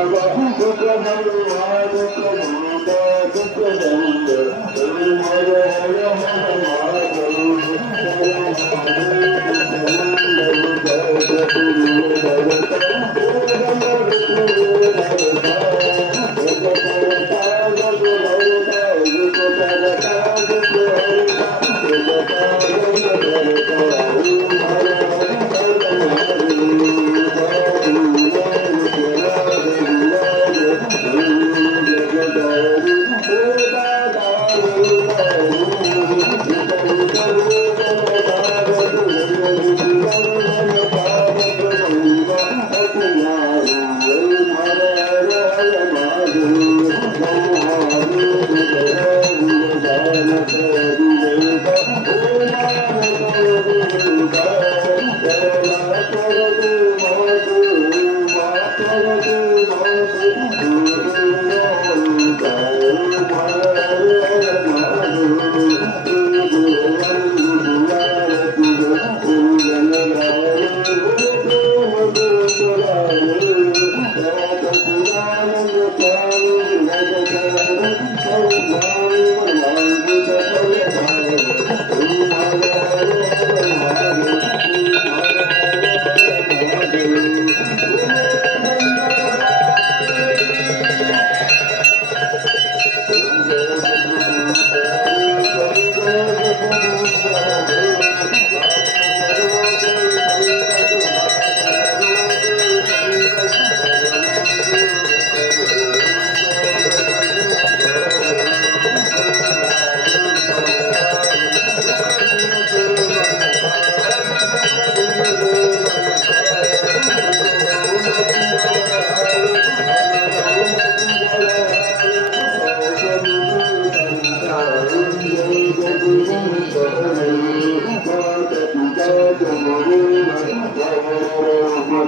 সর্বভূত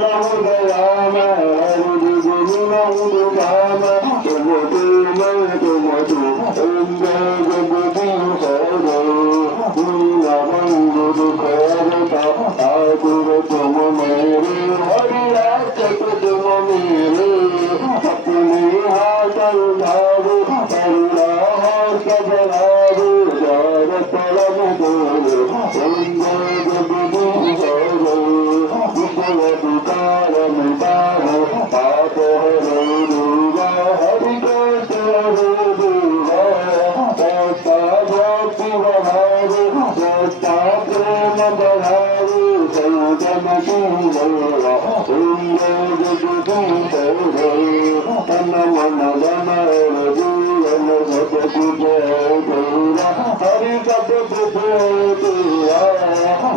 sallallahu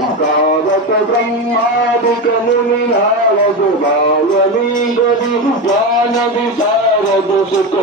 ब्रह्मादिकमुनिनारद भावनी गरि ज्ञानविशारद सुख